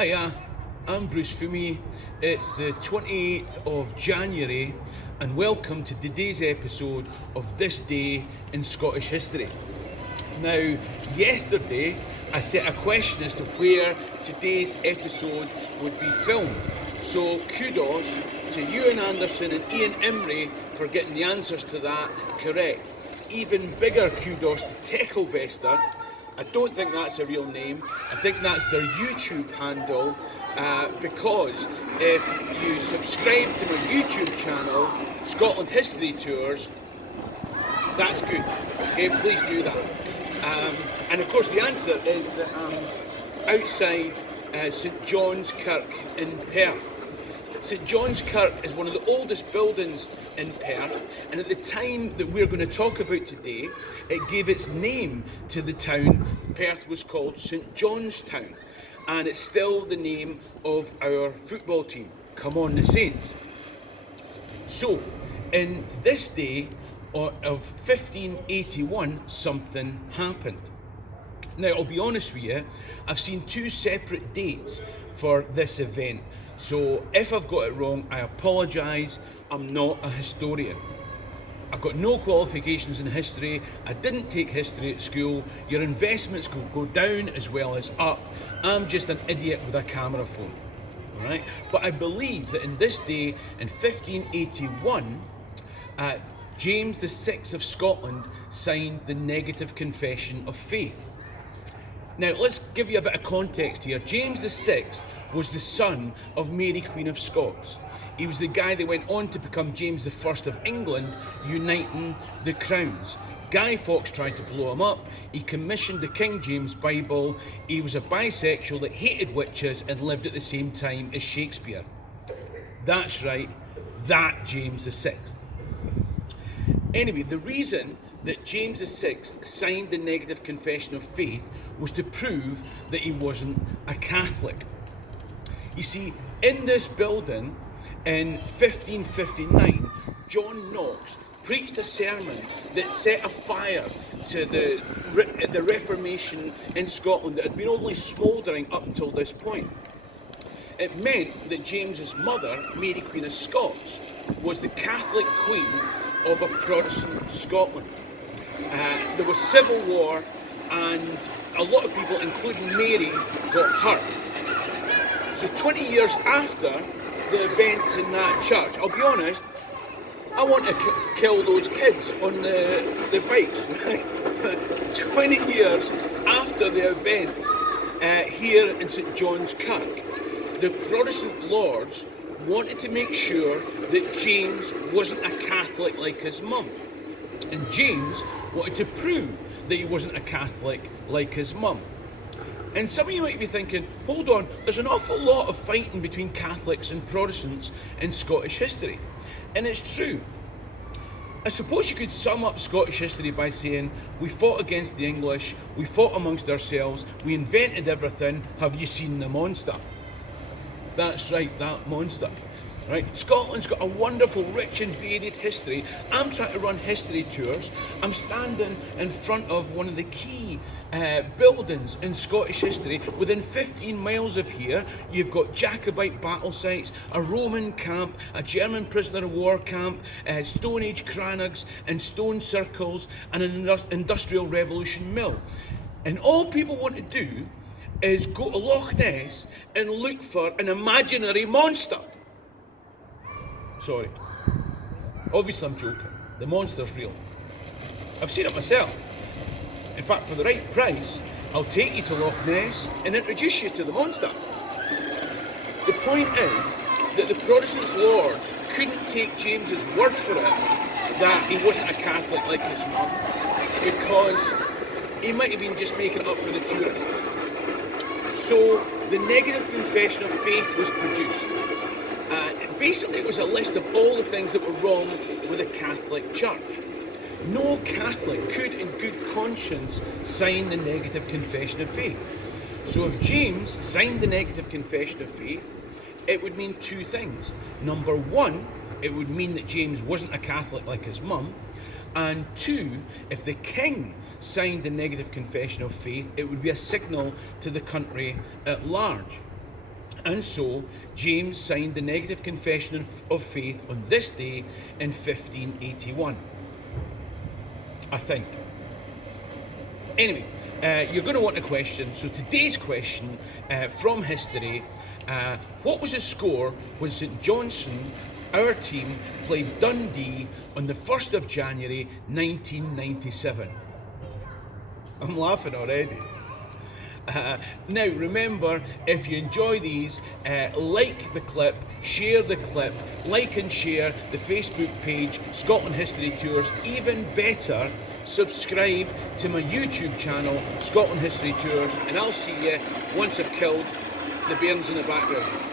Hiya, I'm Bruce Fummey. It's the 28th of January and welcome to today's episode of This Day in Scottish History. Now, yesterday I set a question as to where today's episode would be filmed. So kudos to Ewan Anderson and Ian Imrie for getting the answers to that correct. Even bigger kudos to Techelvester. I don't think that's a real name. I think that's their YouTube handle because if you subscribe to my YouTube channel, Scotland History Tours, that's good. Okay, please do that. And of course the answer is that I'm outside St John's Kirk in Perth. St John's Kirk is one of the oldest buildings in Perth, and at the time that we're going to talk about today, it gave its name to the town. Perth was called St John's Town, and it's still the name of our football team. Come on the Saints. So, in this day of 1581, something happened. Now, I'll be honest with you, I've seen two separate dates for this event. So if I've got it wrong, I apologise. I'm not a historian. I've got no qualifications in history. I didn't take history at school. Your investments could go down as well as up. I'm just an idiot with a camera phone. All right? But I believe that in this day, in 1581, James VI of Scotland signed the Negative Confession of Faith. Now, let's give you a bit of context here. James VI was the son of Mary, Queen of Scots. He was the guy that went on to become James I of England, uniting the crowns. Guy Fawkes tried to blow him up. He commissioned the King James Bible. He was a bisexual that hated witches and lived at the same time as Shakespeare. That's right, that James VI. Anyway, the reason that James VI signed the Negative Confession of Faith was to prove that he wasn't a Catholic. You see, in this building in 1559, John Knox preached a sermon that set a fire to the Reformation in Scotland that had been only smouldering up until this point. It meant that James's mother, Mary Queen of Scots, was the Catholic queen of a Protestant Scotland. There was civil war and a lot of people, including Mary, got hurt. So 20 years after the events in that church, I'll be honest, I want to kill those kids on the bikes. 20 years after the events here in St John's Kirk, the Protestant lords wanted to make sure that James wasn't a Catholic like his mum. And James wanted to prove that he wasn't a Catholic like his mum. And some of you might be thinking, hold on, there's an awful lot of fighting between Catholics and Protestants in Scottish history. And it's true. I suppose you could sum up Scottish history by saying, we fought against the English, we fought amongst ourselves, we invented everything, have you seen the monster? That's right, that monster. Right? Scotland's got a wonderful, rich and varied history. I'm trying to run history tours. I'm standing in front of one of the key buildings in Scottish history. Within 15 miles of here, you've got Jacobite battle sites, a Roman camp, a German prisoner of war camp, Stone Age crannogs and stone circles, and an industrial revolution mill. And all people want to do is go to Loch Ness and look for an imaginary monster. Sorry. Obviously I'm joking. The monster's real. I've seen it myself. In fact, for the right price, I'll take you to Loch Ness and introduce you to the monster. The point is that the Protestant lords couldn't take James's word for it that he wasn't a Catholic like his mum, because he might have been just making it up for the tourists. So the Negative Confession of Faith was produced. Basically, it was a list of all the things that were wrong with the Catholic Church. No Catholic could, in good conscience, sign the Negative Confession of Faith. So if James signed the Negative Confession of Faith, it would mean two things. Number one, it would mean that James wasn't a Catholic like his mum. And two, if the king signed the Negative Confession of Faith, it would be a signal to the country at large. And so, James signed the Negative Confession of Faith on this day in 1581. I think. Anyway, you're going to want a question. So today's question from history, what was the score when St Johnstone, our team, played Dundee on the 1st of January 1997? I'm laughing already. Now remember, if you enjoy these, like the clip, share the clip, like and share the Facebook page Scotland History Tours. Even better, subscribe to my YouTube channel Scotland History Tours, and I'll see you once I've killed the bairns in the background.